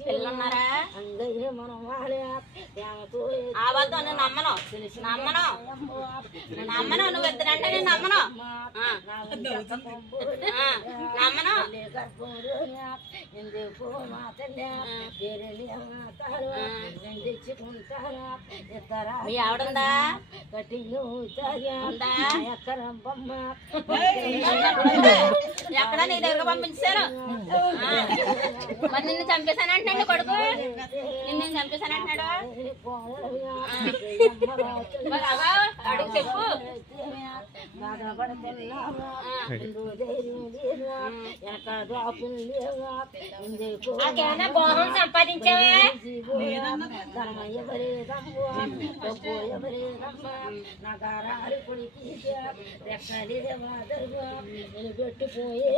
పిల్లన్నారా ఆవద్దు నమ్మను నమ్మను నమ్మను నువ్వు ఇద్దరంటే నేను నమ్మను నమ్మను మీ ఆవిడందా ఎక్కడ నీ దగ్గర పంపించారు మరి నిన్ను చంపేశానంటున్నాడు కొడుకు నిన్ను చంపేశానంటున్నాడు అడుగు చెప్పు బోహం సంపాదించావా పెట్టుకోయే